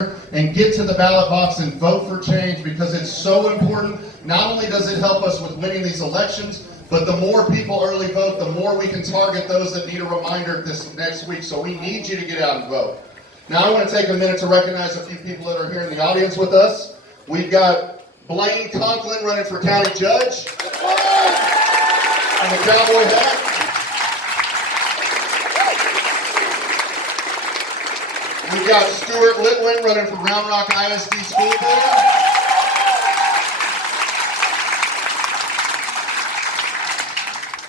and get to the ballot box and vote for change, because it's so important. Not only does it help us with winning these elections, but the more people early vote, the more we can target those that need a reminder this next week. So we need you to get out and vote. Now I want to take a minute to recognize a few people that are here in the audience with us. We've got Blaine Conklin running for county judge and the cowboy hat. We've got Stuart Litwin running for Round Rock ISD School Board.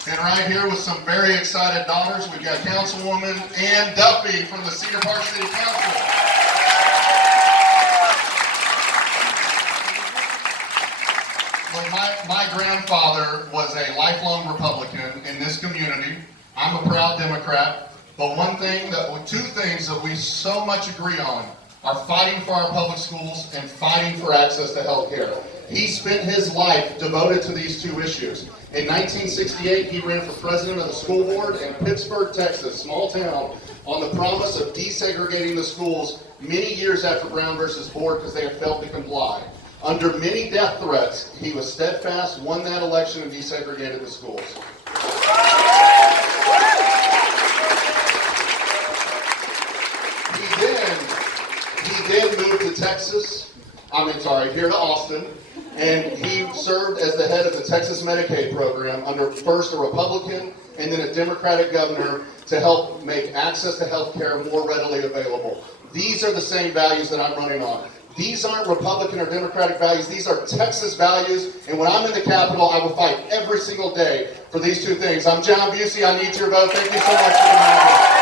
And right here with some very excited daughters, we've got Councilwoman Ann Duffy from the Cedar Park City Council. Look, my grandfather was a lifelong Republican in this community. I'm a proud Democrat. But two things that we so much agree on are fighting for our public schools and fighting for access to health care. He spent his life devoted to these two issues. In 1968, he ran for president of the school board in Pittsburgh, Texas, small town, on the promise of desegregating the schools many years after Brown versus Board because they had failed to comply. Under many death threats, he was steadfast, won that election, and desegregated the schools. He then moved to here to Austin, and he served as the head of the Texas Medicaid program under first a Republican and then a Democratic governor to help make access to health care more readily available. These are the same values that I'm running on. These aren't Republican or Democratic values, these are Texas values, and when I'm in the Capitol, I will fight every single day for these two things. I'm John Busey, I need your vote. Thank you so much for being here.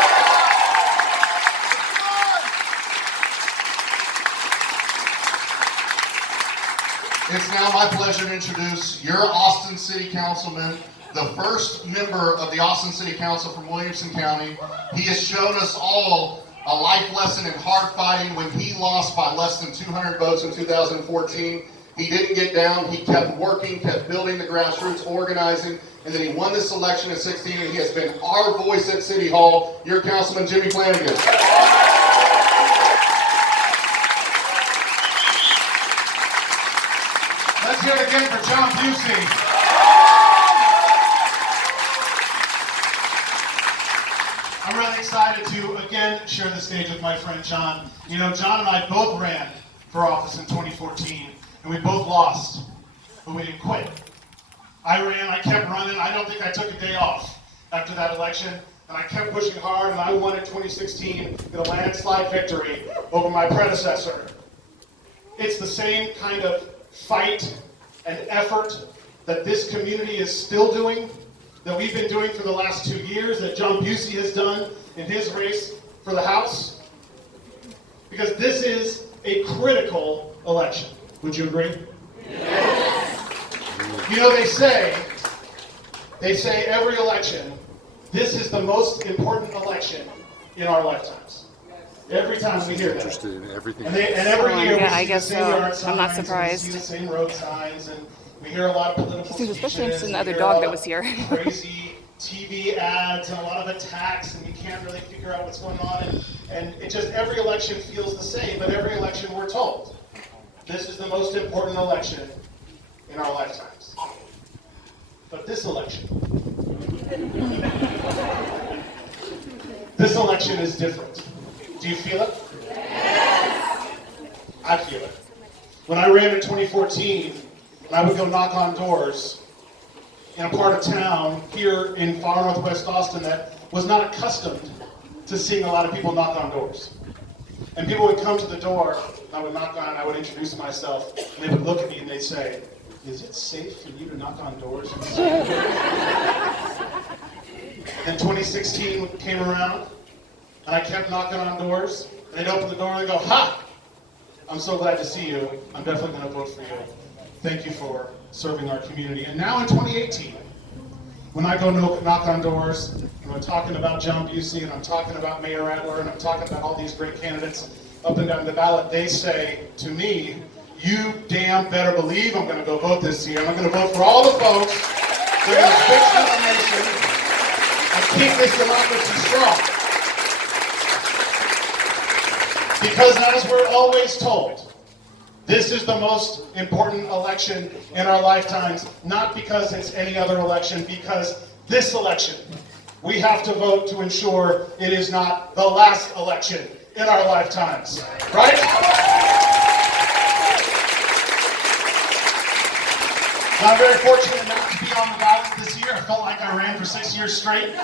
It's now my pleasure to introduce your Austin City Councilman, the first member of the Austin City Council from Williamson County. He has shown us all a life lesson in hard fighting. When he lost by less than 200 votes in 2014, he didn't get down. He kept working, kept building the grassroots, organizing, and then he won this election in 2016, and he has been our voice at City Hall. Your Councilman Jimmy Flanagan. Let's hear it again for John Busey. I'm really excited to again share the stage with my friend John. You know, John and I both ran for office in 2014, and we both lost, but we didn't quit. I ran, I kept running. I don't think I took a day off after that election, and I kept pushing hard, and I won in 2016 in a landslide victory over my predecessor. It's the same kind of fight and effort that this community is still doing, that we've been doing for the last 2 years, that John Busey has done in his race for the House. Because this is a critical election. Would you agree? Yes. You know, they say every election, this is the most important election in our lifetimes. Every time we hear that. Interested in everything. And every year we see I guess the same yard so. I'm not signs, surprised. and we see the same road signs, and we hear a lot of political He seems especially speeches, interested in the and other we hear dog a that lot was here. of crazy TV ads and a lot of attacks, and we can't really figure out what's going on. And it just, every election feels the same, but every election we're told, this is the most important election in our lifetimes. But this election, this election is different. Do you feel it? Yes. I feel it. When I ran in 2014, I would go knock on doors in a part of town here in far northwest Austin that was not accustomed to seeing a lot of people knock on doors. And people would come to the door, and I would knock on, and I would introduce myself, and they would look at me and they'd say, "Is it safe for you to knock on doors?" Then 2016 came around, and I kept knocking on doors, and they'd open the door and they'd go, "Ha! I'm so glad to see you. I'm definitely going to vote for you. Thank you for serving our community." And now in 2018, when I go knock on doors, and I'm talking about John Busey, and I'm talking about Mayor Adler, and I'm talking about all these great candidates up and down the ballot, they say to me, "You damn better believe I'm going to go vote this year. I'm going to vote for all the folks that are going to fix this nation and keep this democracy strong." Because as we're always told, this is the most important election in our lifetimes, not because it's any other election, because this election, we have to vote to ensure it is not the last election in our lifetimes, right? I'm very fortunate not to be on the ballot this year. I felt like I ran for 6 years straight.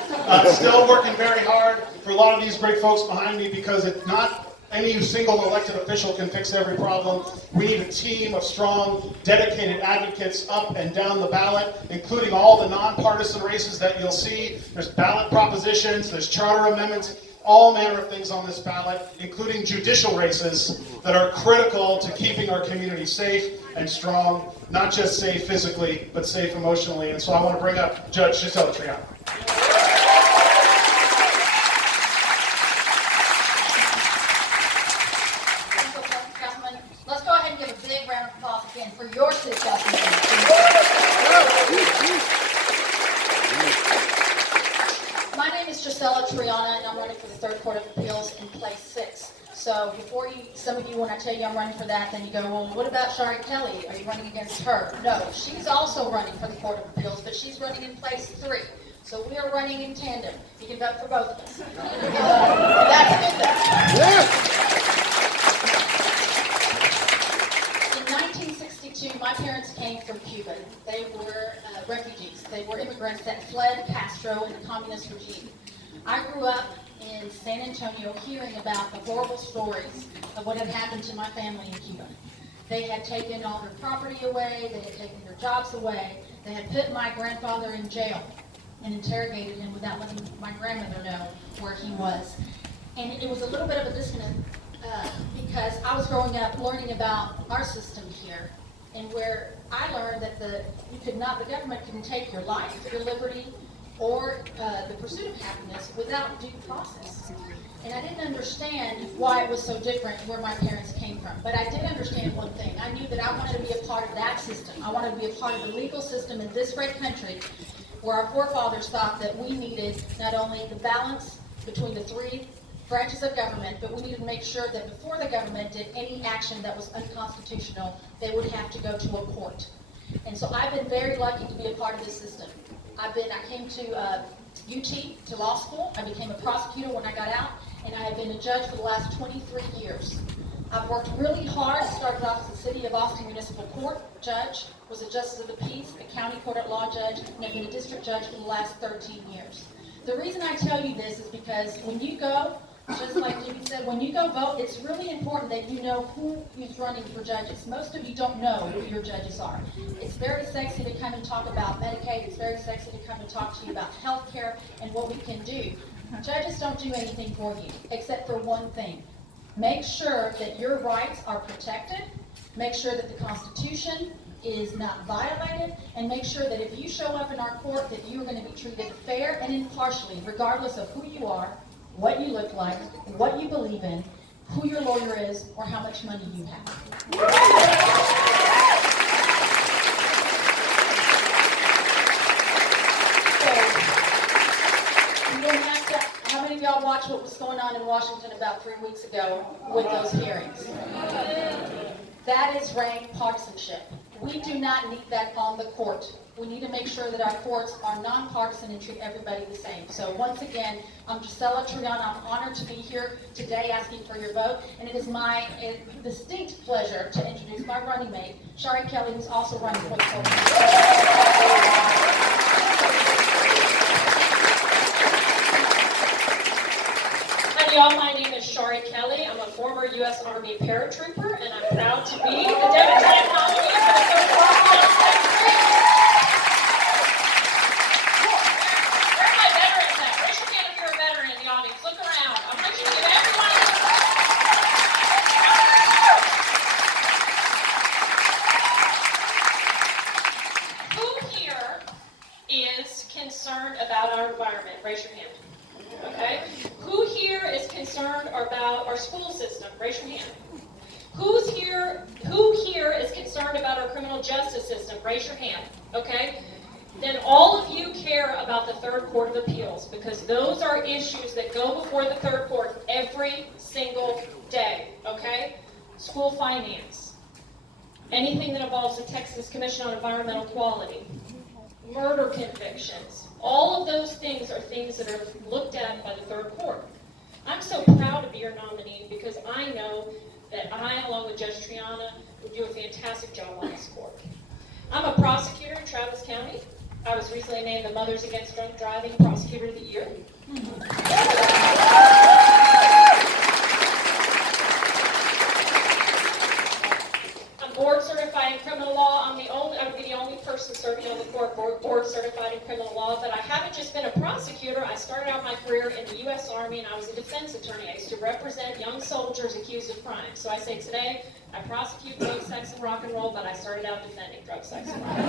Still working very hard for a lot of these great folks behind me, because it's not any single elected official can fix every problem. We need a team of strong, dedicated advocates up and down the ballot, including all the nonpartisan races that you'll see. There's ballot propositions, there's charter amendments, all manner of things on this ballot, including judicial races that are critical to keeping our community safe and strong, not just safe physically, but safe emotionally. And so I want to bring up Judge Gisela Triana. Let's go ahead and give a big round of applause again for your city council members. My name is Gisela Triana, and I'm running for the Third Court of Appeals in place 6. So before some of you, when I tell you I'm running for that, then you go, well, what about Shari Kelly? Are you running against her? No, she's also running for the Court of Appeals, but she's running in place 3. So we are running in tandem. You can vote for both of us. That's good though. In 1962, my parents came from Cuba. They were refugees. They were immigrants that fled Castro and the communist regime. I grew up in San Antonio hearing about the horrible stories of what had happened to my family in Cuba. They had taken all their property away, they had taken their jobs away, they had put my grandfather in jail and interrogated him without letting my grandmother know where he was. And it was a little bit of a disconnect because I was growing up learning about our system here, and where I learned that the government can take your life, your liberty, or the pursuit of happiness without due process. And I didn't understand why it was so different where my parents came from. But I did understand one thing. I knew that I wanted to be a part of that system. I wanted to be a part of the legal system in this great country, where our forefathers thought that we needed not only the balance between the 3 branches of government, but we needed to make sure that before the government did any action that was unconstitutional, they would have to go to a court. And so I've been very lucky to be a part of this system. I came to UT, to law school. I became a prosecutor when I got out, and I have been a judge for the last 23 years. I've worked really hard, started off as a City of Austin Municipal Court judge, was a Justice of the Peace, a County Court at Law judge, and I've been a district judge for the last 13 years. The reason I tell you this is because when you go, just like Jimmy said, when you go vote, it's really important that you know who is running for judges. Most of you don't know who your judges are. It's very sexy to come and talk about Medicaid. It's very sexy to come and talk to you about health care and what we can do. Judges don't do anything for you, except for one thing. Make sure that your rights are protected. Make sure that the Constitution is not violated, and make sure that if you show up in our court, that you are going to be treated fair and impartially, regardless of who you are, what you look like, what you believe in, who your lawyer is, or how much money you have. So, you don't have to, how many of y'all watched what was going on in Washington about 3 weeks ago with those hearings? That is rank partisanship. We do not need that on the court. We need to make sure that our courts are nonpartisan and treat everybody the same. So once again, I'm Gisela Triana. I'm honored to be here today asking for your vote. And it is my distinct pleasure to introduce my running mate, Shari Kelly, who's also running for the court. Hi y'all, my name is Shari Kelly. I'm a former U.S. Army paratrooper, and I'm proud to be the Democratic nominee for the Third Court of Appeals. Where are my veterans at? Raise your hand if you're a veteran in the audience. Look around. I'm going to give everyone who here is concerned about our environment? Raise your hand. Okay? Who here is concerned about our school system? Raise your hand. Who here is concerned about our criminal justice system? Raise your hand. Okay? then all of you care about the Third Court of Appeals, because those are issues that go before the Third Court every single day, okay? School finance, anything that involves the Texas Commission on Environmental Quality, murder convictions, all of those things are things that are looked at by the Third Court. I'm so proud to be your nominee because I know that I, along with Judge Triana, would do a fantastic job on this court. I'm a prosecutor in Travis County. I was recently named the Mothers Against Drunk Driving Prosecutor of the Year. I'm board certified in criminal law. I would be the only person serving on the court board certified in criminal law, but I haven't just been a prosecutor. I started out my career in the U.S. Army, and I was a defense attorney. I used to represent young soldiers accused of crime. So I say today, I prosecute drug, sex, and rock and roll, but I started out defending drug, sex, and rock and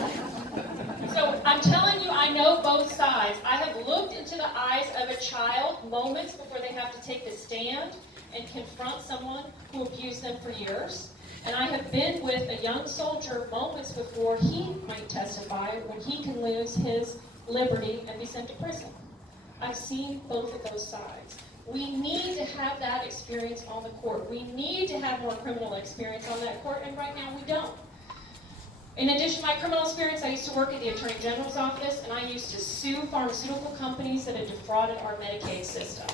roll. So I'm telling you, I know both sides. I have looked into the eyes of a child moments before they have to take the stand and confront someone who abused them for years. And I have been with a young soldier moments before he might testify when he can lose his liberty and be sent to prison. I've seen both of those sides. We need to have that experience on the court. We need to have more criminal experience on that court, and right now we don't. In addition to my criminal experience, I used to work at the Attorney General's office, and I used to sue pharmaceutical companies that had defrauded our Medicaid system.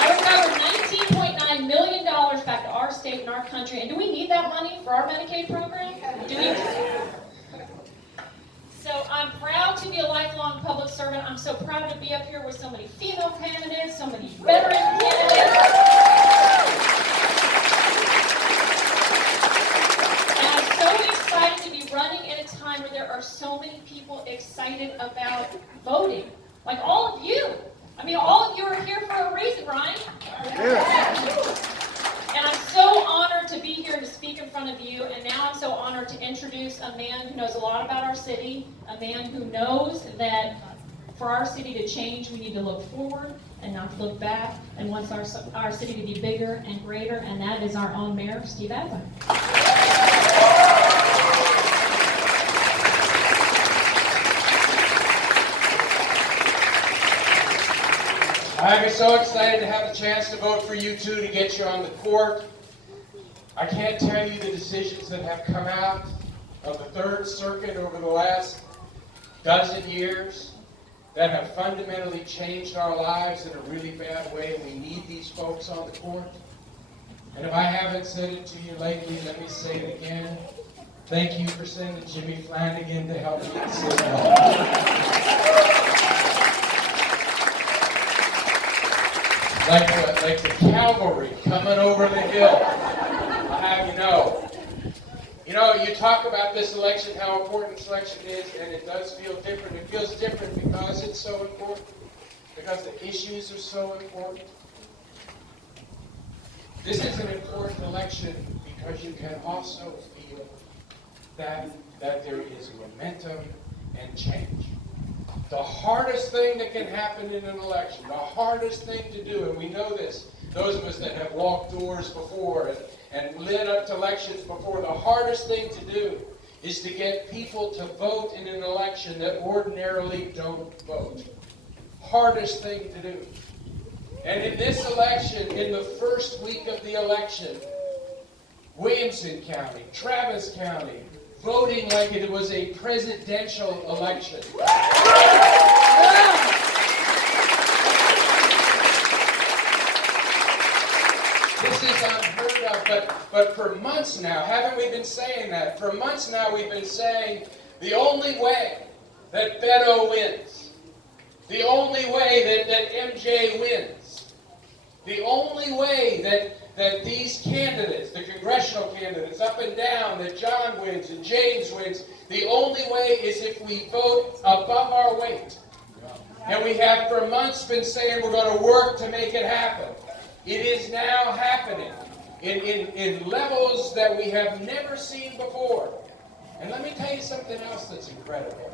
I recovered $19.9 million back to our state and our country, and do we need that money for our Medicaid program? Do we? So I'm proud to be a lifelong public servant. I'm so proud to be up here with so many female candidates, so many veteran candidates. And I'm so excited to be running at a time where there are so many people excited about voting. Like all of you. I mean, all of you are here for a reason, Ryan. And I'm so honored to be here and to speak in front of you, and now I'm so honored to introduce a man who knows a lot about our city, a man who knows that for our city to change, we need to look forward and not look back, and wants our city to be bigger and greater, and that is our own mayor, Steve Adler. I'm so excited to have the chance to vote for you two to get you on the court. I can't tell you the decisions that have come out of the Third Circuit over the last dozen years that have fundamentally changed our lives in a really bad way, and we need these folks on the court. And if I haven't said it to you lately, let me say it again. Thank you for sending Jimmy Flanagan to help me in City Hall. Like the cavalry coming over the hill. I'll have you know. You know, you talk about this election, how important this election is, and it does feel different. It feels different because it's so important, because the issues are so important. This is an important election because you can also feel that there is momentum and change. The hardest thing that can happen in an election, the hardest thing to do, and we know this, those of us that have walked doors before and led up to elections before, the hardest thing to do is to get people to vote in an election that ordinarily don't vote. Hardest thing to do. And in this election, in the first week of the election, Williamson County, Travis County, voting like it was a presidential election. This is unheard of, but for months now, haven't we been saying that? For months now we've been saying the only way that Beto wins, the only way that MJ wins, the only way that these candidates, the congressional candidates, up and down, that John wins and James wins, the only way is if we vote above our weight. And we have for months been saying we're going to work to make it happen. It is now happening in levels that we have never seen before. And let me tell you something else that's incredible.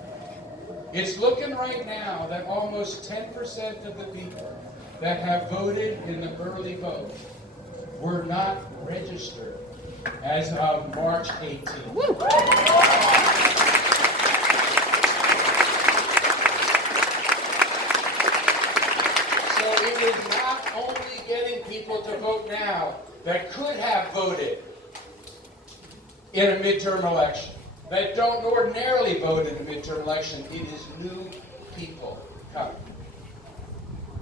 It's looking right now that almost 10% of the people that have voted in the early vote were not registered as of March 18th. So it is not only getting people to vote now that could have voted in a midterm election, that don't ordinarily vote in a midterm election. It is new people coming.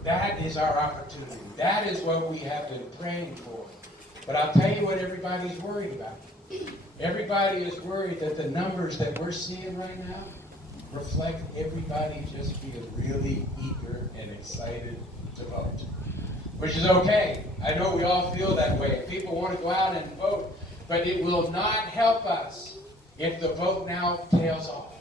That is our opportunity. That is what we have been praying for. But I'll tell you what everybody's worried about. Everybody is worried that the numbers that we're seeing right now reflect everybody just being really eager and excited to vote. Which is okay. I know we all feel that way. People want to go out and vote. But it will not help us if the vote now tails off.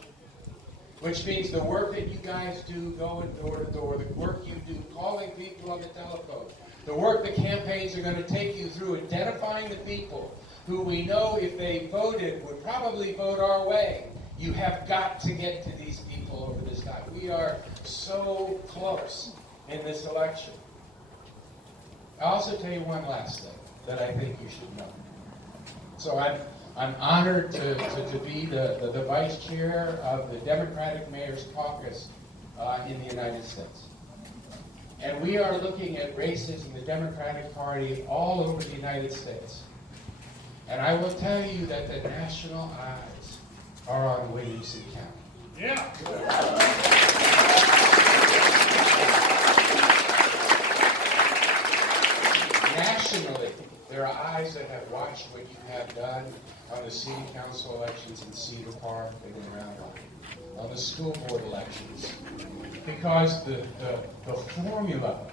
Which means the work that you guys do going door to door, the work you do calling people on the telephone, the work the campaigns are going to take you through identifying the people who we know if they voted would probably vote our way. You have got to get to these people over this time. We are so close in this election. I'll also tell you one last thing that I think you should know. So I'm honored to be the vice chair of the Democratic Mayor's Caucus in the United States. And we are looking at races in the Democratic Party all over the United States. And I will tell you that the national eyes are on Williamson County. Yeah. Nationally, there are eyes that have watched what you have done on the city council elections in Cedar Park and in Round Rock, on the school board elections, because the formula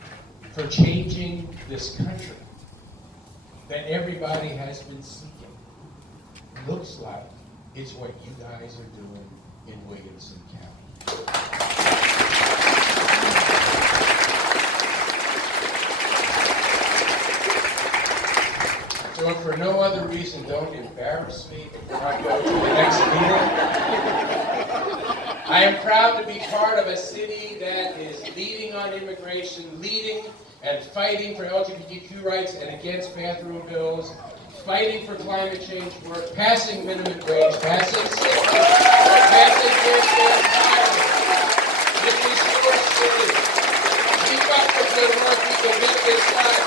for changing this country that everybody has been seeking looks like it's what you guys are doing in Williamson County. So if for no other reason, don't embarrass me before I go to the next meeting. I am proud to be part of a city that is leading on immigration, leading and fighting for LGBTQ rights and against bathroom bills, fighting for climate change work, passing minimum wage, passing safety, passing fair hiring, in these four cities. Keep up the good work. We can get this done.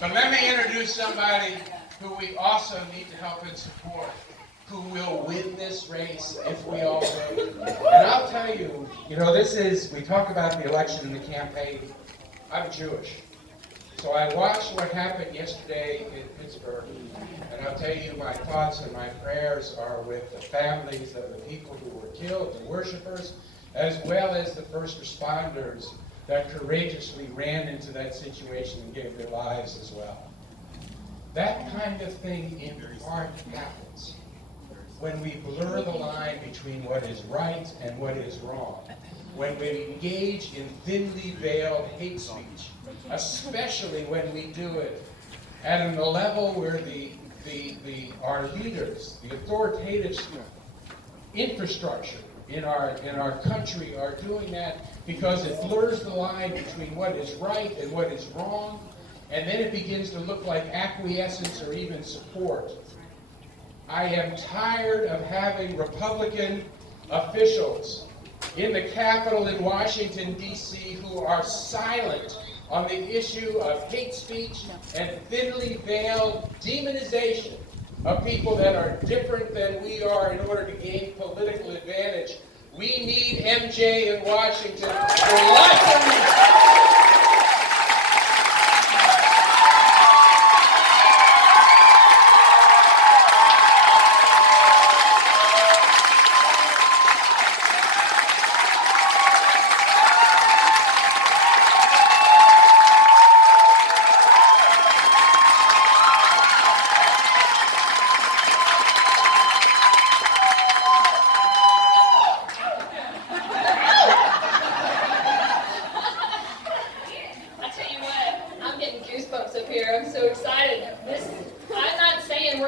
But let me introduce somebody who we also need to help and support, who will win this race if we all vote. And I'll tell you, we talk about the election and the campaign. I'm Jewish. So I watched what happened yesterday in Pittsburgh, and I'll tell you my thoughts and my prayers are with the families of the people who were killed, the worshipers, as well as the first responders that courageously ran into that situation and gave their lives as well. That kind of thing in part happens when we blur the line between what is right and what is wrong, when we engage in thinly veiled hate speech, especially when we do it at a level where our leaders, the authoritative infrastructure in our country are doing that because it blurs the line between what is right and what is wrong, and then it begins to look like acquiescence or even support. I am tired of having Republican officials in the Capitol in Washington, D.C. who are silent on the issue of hate speech and thinly veiled demonization of people that are different than we are in order to gain political advantage. We need MJ in Washington for lots of reasons.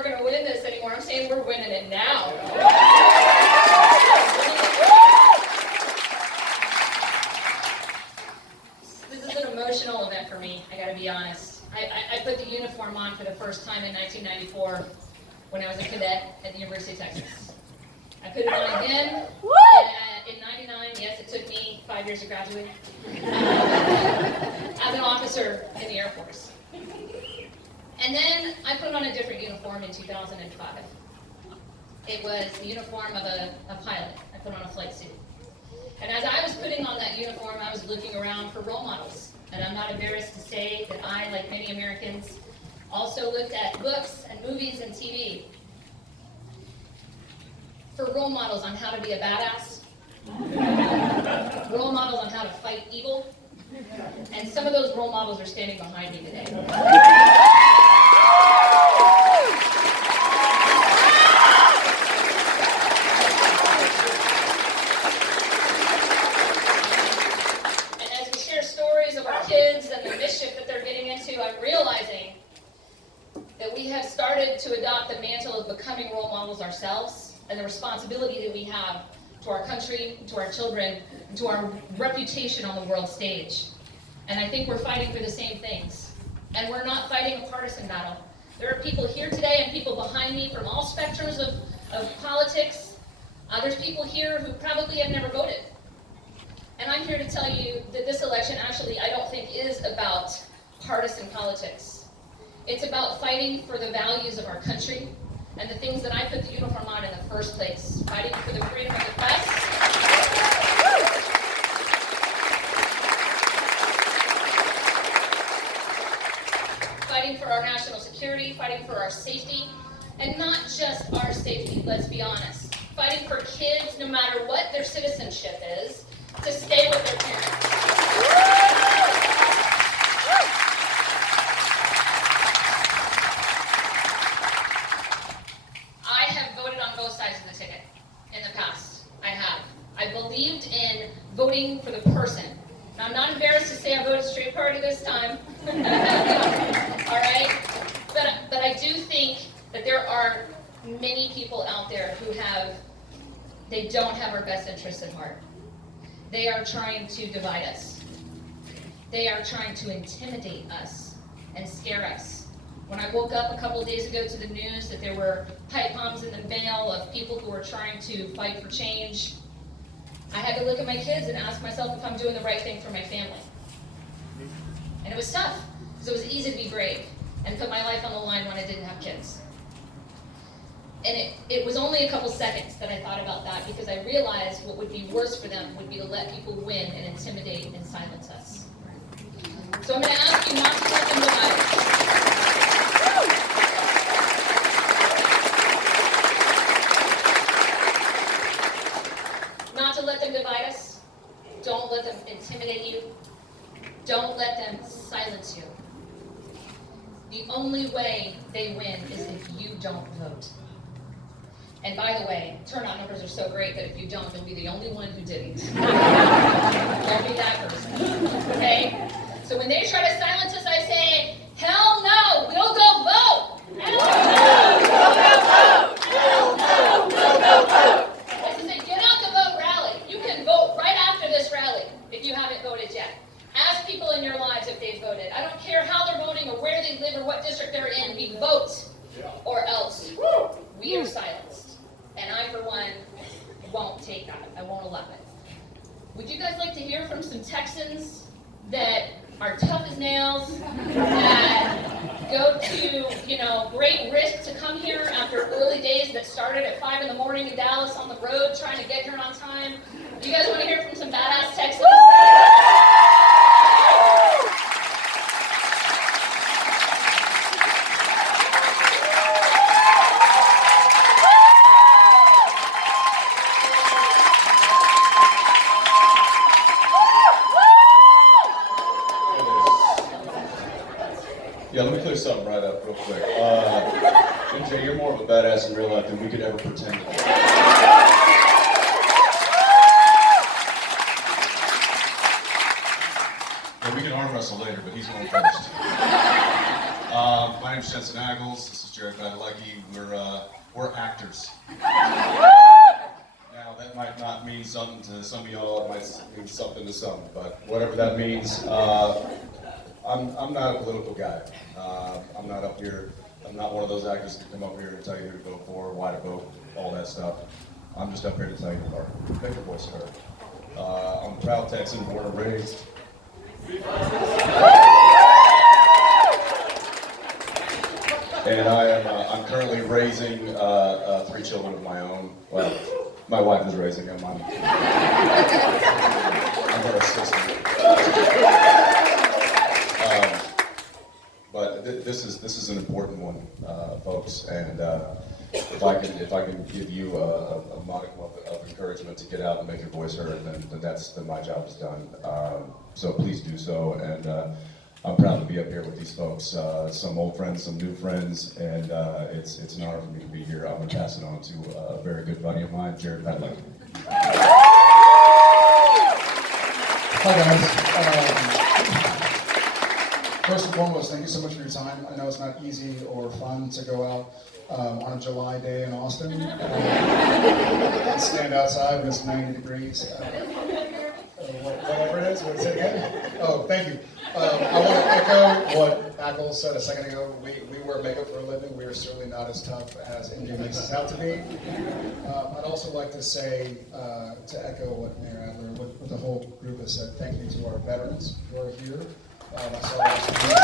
we're going to win this anymore. I'm saying we're winning it now. This is an emotional event for me, I gotta be honest. I put the uniform on for the first time in 1994 when I was a cadet at the University of Texas. I put it on again in 99. Yes, it took me 5 years to graduate. As an officer in the Air Force. And then I put on a different uniform in 2005. It was the uniform of a pilot. I put on a flight suit. And as I was putting on that uniform, I was looking around for role models. And I'm not embarrassed to say that I, like many Americans, also looked at books and movies and TV for role models on how to be a badass, role models on how to fight evil, and some of those role models are standing behind me today. I'm realizing that we have started to adopt the mantle of becoming role models ourselves and the responsibility that we have to our country, to our children, and to our reputation on the world stage. And I think we're fighting for the same things. And we're not fighting a partisan battle. There are people here today and people behind me from all spectrums of politics. There's people here who probably have never voted. And I'm here to tell you that this election actually, I don't think is about partisan politics. It's about fighting for the values of our country and the things that I put the uniform on in the first place. Fighting for the freedom of the press. Fighting for our national security, fighting for our safety, and not just our safety, let's be honest. Fighting for kids, no matter what their citizenship is, to stay with their parents. Believed in voting for the person. Now, I'm not embarrassed to say I voted straight party this time. All right? But I do think that there are many people out there who they don't have our best interests at heart. They are trying to divide us. They are trying to intimidate us and scare us. When I woke up a couple of days ago to the news that there were pipe bombs in the mail of people who were trying to fight for change, I had to look at my kids and ask myself if I'm doing the right thing for my family. And it was tough, because it was easy to be brave and put my life on the line when I didn't have kids. And it was only a couple seconds that I thought about that, because I realized what would be worse for them would be to let people win and intimidate and silence us. So I'm going to ask you not to let them divide us. Let them divide us. Don't let them intimidate you. Don't let them silence you. The only way they win is if you don't vote. And by the way, turnout numbers are so great that if you don't, you'll be the only one who didn't. Don't be that person. Okay? So when they try to silence us, I say, hell no, we'll go vote. Hell no, we'll go vote. Hell no, we'll go vote. If you haven't voted yet. Ask people in your lives if they've voted. I don't care how they're voting or where they live or what district they're in. We vote, or else we are silenced. And I, for one, won't take that. I won't allow it. Would you guys like to hear from some Texans that are tough as nails, that go to, great risk to come here after early days that started at 5 in the morning in Dallas on the road trying to get here on time? Do you guys want to hear from some badass Texans? Yeah, let me clear something right up real quick. MJ, you're more of a badass in real life than we could ever pretend to be. Yeah, we can arm wrestle later, but he's going first. My name's Jensen Aggles. This is Jared Badalecki. We're actors. Now, that might not mean something to some of y'all. It might mean something to some. But whatever that means, I'm not a political guy. I'm not up here. I'm not one of those actors that come up here and tell you who to vote for, why to vote, all that stuff. I'm just up here to tell you to make your voice heard. I'm a proud Texan, born and raised. And I'm currently raising 3 children of my own. Well, my wife is raising them. I'm her assistant. But this is an important one, folks. And if I can give you a modicum of encouragement to get out and make your voice heard, then my job is done. So please do so. And I'm proud to be up here with these folks, some old friends, some new friends, and it's an honor for me to be here. I'm going to pass it on to a very good buddy of mine, Jared Badalecki. Hi guys. First and foremost, thank you so much for your time. I know it's not easy or fun to go out on a July day in Austin. Stand outside when it's 90 degrees. Whatever it is, what is it again? Oh, thank you. I want to echo what Ackles said a second ago. We wear makeup for a living. We are certainly not as tough as MJ makes us out to be. I'd also like to say, to echo what Mayor Adler, what the whole group has said, thank you to our veterans who are here. I saw last week.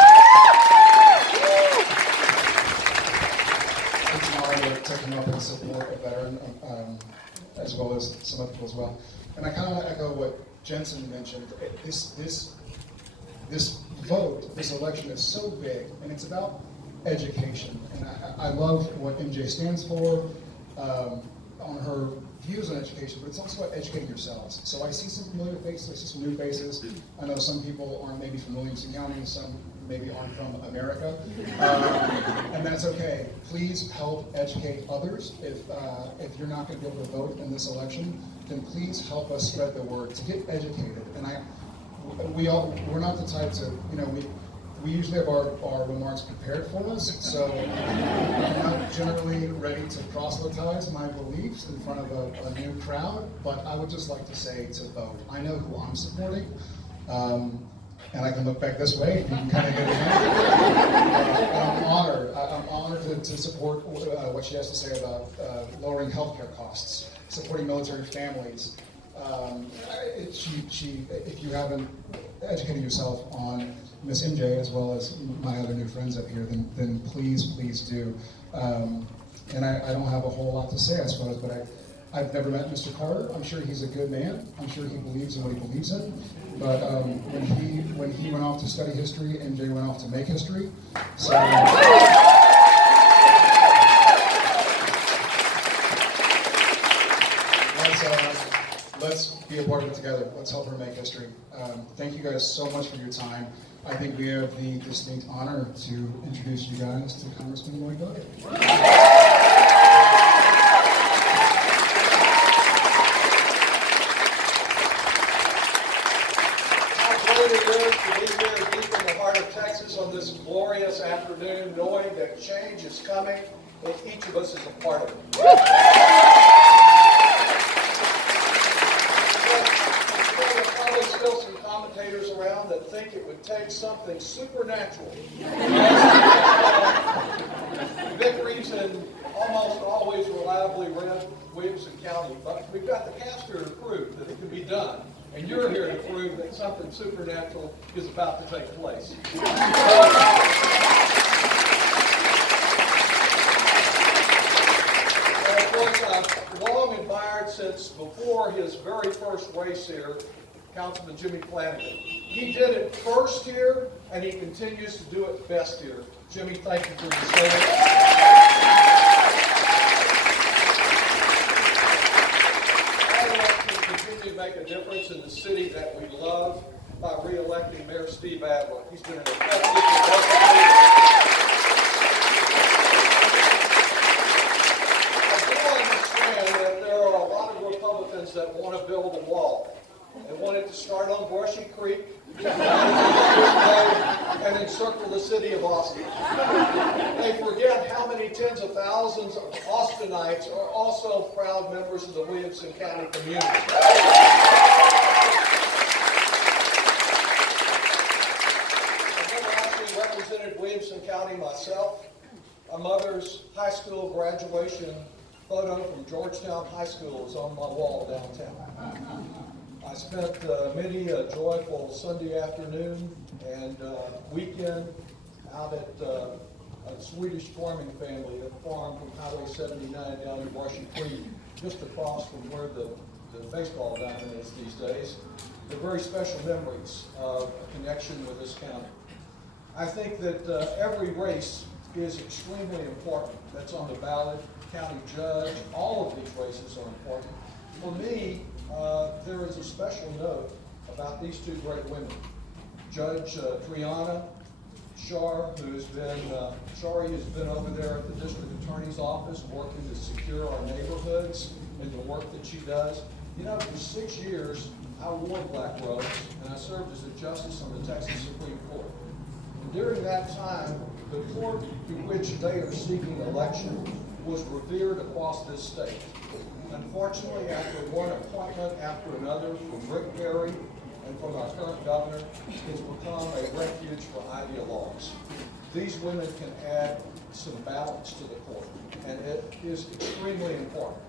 It's an honor to come up and support a veteran, as well as some other people as well. And I kind of want to echo what Jensen mentioned. This vote, this election is so big, and it's about education. And I love what MJ stands for on her views on education, but it's also about educating yourselves. So I see some familiar faces, I see some new faces. I know some people aren't maybe from Williamson County, some maybe aren't from America, and that's okay. Please help educate others. If you're not going to be able to vote in this election, then please help us spread the word to get educated. And we're not the type to, we usually have our remarks prepared for us, so I'm not generally ready to proselytize my beliefs in front of a new crowd, but I would just like to say to vote. I know who I'm supporting, and I can look back this way, and you can kind of get it. I'm honored to support what she has to say about lowering healthcare costs, supporting military families. If you haven't educated yourself on Miss MJ as well as my other new friends up here, then please do. And I don't have a whole lot to say, I suppose, but I've never met Mr. Carter. I'm sure he's a good man. I'm sure he believes in what he believes in. But when he went off to study history, MJ went off to make history. So. Let's be a part of it together. Let's help her make history. Thank you guys so much for your time. I think we have the distinct honor to introduce you guys to Congressman Lloyd Bowden. How great it is to be here deep in the heart of Texas on this glorious afternoon, knowing that change is coming and each of us is a part of it. Still some commentators around that think it would take something supernatural. Victories in almost always reliably red Williamson County, but we've got the cast here to prove that it can be done. And you're here to prove that something supernatural is about to take place. And of course, I've long admired since before his very first race here, Councilman Jimmy Flanagan. He did it first here, and he continues to do it best here. Jimmy, thank you for your service. I want to continue to make a difference in the city that we love by re-electing Mayor Steve Adler. He's been an effective representative. I do understand that there are a lot of Republicans that want to build a wall. They wanted to start on Brushy Creek, and then encircle the city of Austin. They forget how many tens of thousands of Austinites are also proud members of the Williamson County community. I've never actually represented Williamson County myself. My mother's high school graduation photo from Georgetown High School is on my wall downtown. I spent many a joyful Sunday afternoon and weekend out at a Swedish farming family that farmed from Highway 79 down in Brushy Creek, just across from where the baseball diamond is these days. They're very special memories of a connection with this county. I think that every race is extremely important. That's on the ballot, county judge, all of these races are important. For me, there is a special note about these two great women. Judge Triana Shar, who's been, Shari has been over there at the district attorney's office working to secure our neighborhoods and the work that she does. You know, for 6 years, I wore black robes and I served as a justice on the Texas Supreme Court. And during that time, the court to which they are seeking election was revered across this state. Unfortunately, after one appointment after another from Rick Perry and from our current governor, it's become a refuge for ideologues. These women can add some balance to the court, and it is extremely important.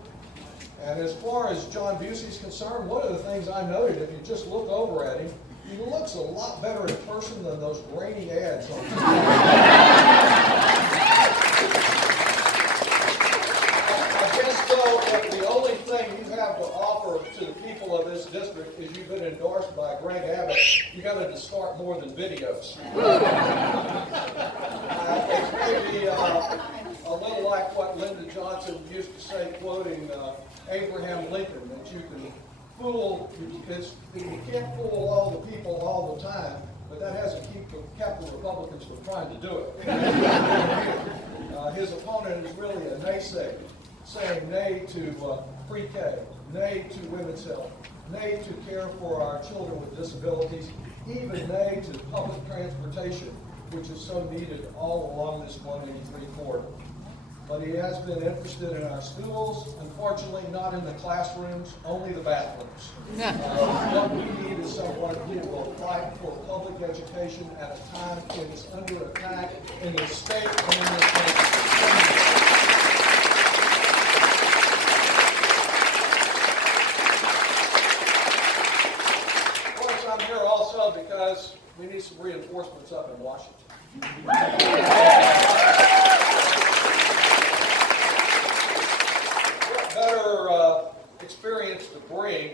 And as far as John Busey's concerned, one of the things I noted, if you just look over at him, he looks a lot better in person than those grainy ads on TV. I guess, though, if the only thing you have to offer to the people of this district is you've been endorsed by Greg Abbott, you got to start more than videos. It's maybe a little like what Lyndon Johnson used to say, quoting Abraham Lincoln, that you can fool, you can't fool all the people all the time, but that hasn't kept the Republicans from trying to do it. His opponent is really a naysayer, saying nay to pre-K, nay to women's health, nay to care for our children with disabilities, even nay to public transportation, which is so needed all along this 183 corridor. But he has been interested in our schools, unfortunately not in the classrooms, only the bathrooms. What we need is someone who will fight for public education at a time it is under attack in the state and in the country. Of course, I'm here also because we need some reinforcements up in Washington. Better experience to bring